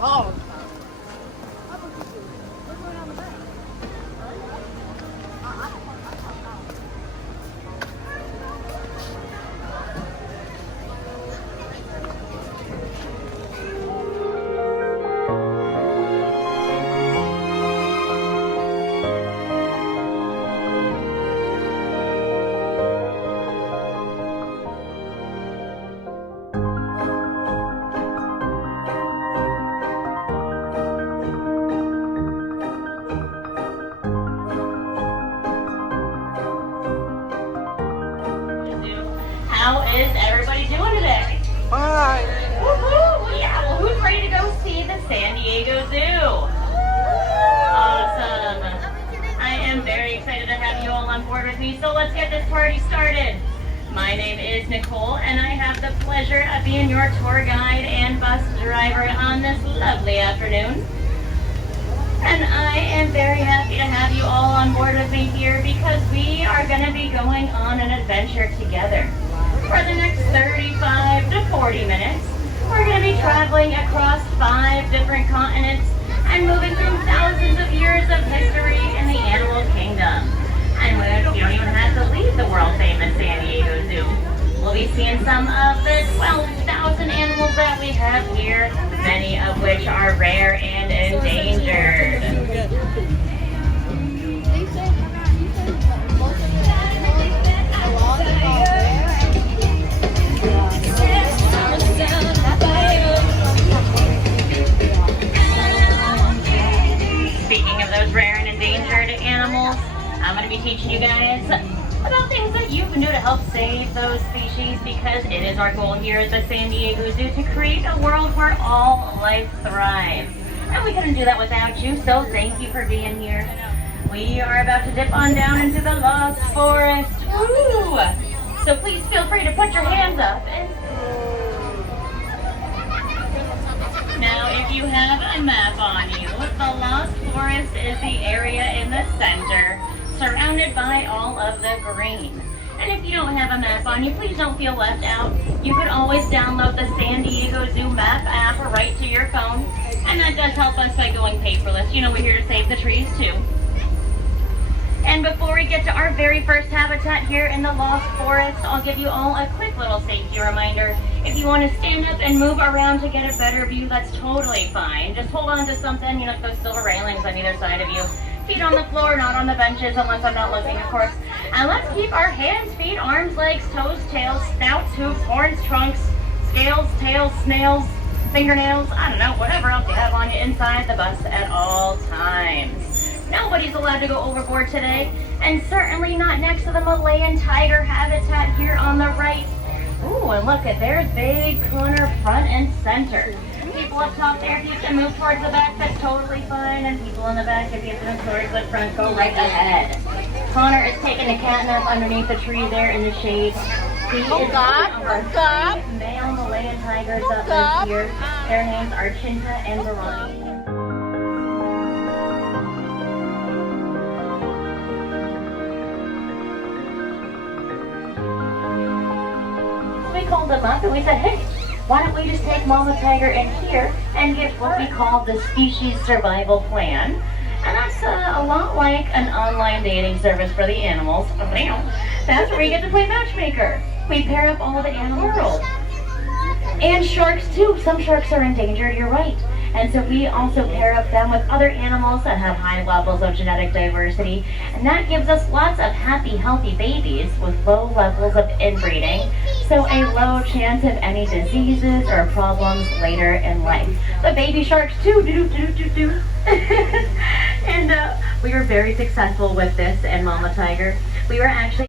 Oh. How is everybody doing today? Fine. Woohoo! Yeah, well, who's ready to go see the San Diego Zoo? Awesome. I am very excited to have you all on board with me, so let's get this party started. My name is Nicole, and I have the pleasure of being your tour guide and bus driver on this lovely afternoon. And I am very happy to have you all on board with me here because we are going to be going on an adventure together. For the next 35 to 40 minutes, we're going to be traveling across 5 different continents and moving through thousands of years of history in the animal kingdom. And you don't even have to leave the world-famous San Diego Zoo. We'll be seeing some of the 12,000 animals that we have here, many of which are rare and endangered. Speaking of those rare and endangered animals, I'm going to be teaching you guys about things that you can do to help save those species because it is our goal here at the San Diego Zoo to create a world where all life thrives. And we couldn't do that without you, so thank you for being here. We are about to dip on down into the Lost Forest. Woo! So please feel free to put your hands up. Now, if you have a map on you, the Lost Forest is the area in the center, surrounded by all of the green. And if you don't have a map on you, please don't feel left out. You can always download the San Diego Zoo map app right to your phone. And that does help us by going paperless. You know, we're here to save the trees too. And before we get to our very first habitat here in the Lost Forest, I'll give you all a quick little safety reminder. If you want to stand up and move around to get a better view, that's totally fine. Just hold on to something, like those silver railings on either side of you. Feet on the floor, not on the benches, unless I'm not looking, of course. And let's keep our hands, feet, arms, legs, toes, tails, snouts, hooves, horns, trunks, scales, tails, snails, fingernails, I don't know, whatever else you have on you inside the bus at all times. Nobody's allowed to go overboard today, and certainly not next to the Malayan tiger habitat here on the right. Ooh, and look at there's Big Connor front and center. People up top there, if you have to move towards the back, that's totally fine, and people in the back, if you have to move towards the front, go right ahead. Connor is taking a cat nap underneath the tree there in the shade. He is one of our 3 male Malayan tigers that live here. Their names are Chinta and Barani. We called them up and we said, hey, why don't we just take Mama Tiger in here and get what we call the species survival plan. And that's a lot like an online dating service for the animals. That's where we get to play matchmaker. We pair up all the animals. And sharks too. Some sharks are endangered, you're right. And so we also pair up them with other animals that have high levels of genetic diversity. And that gives us lots of happy, healthy babies with low levels of inbreeding. So a low chance of any diseases or problems later in life. The baby sharks too, and we were very successful with this and Mama Tiger. We were actually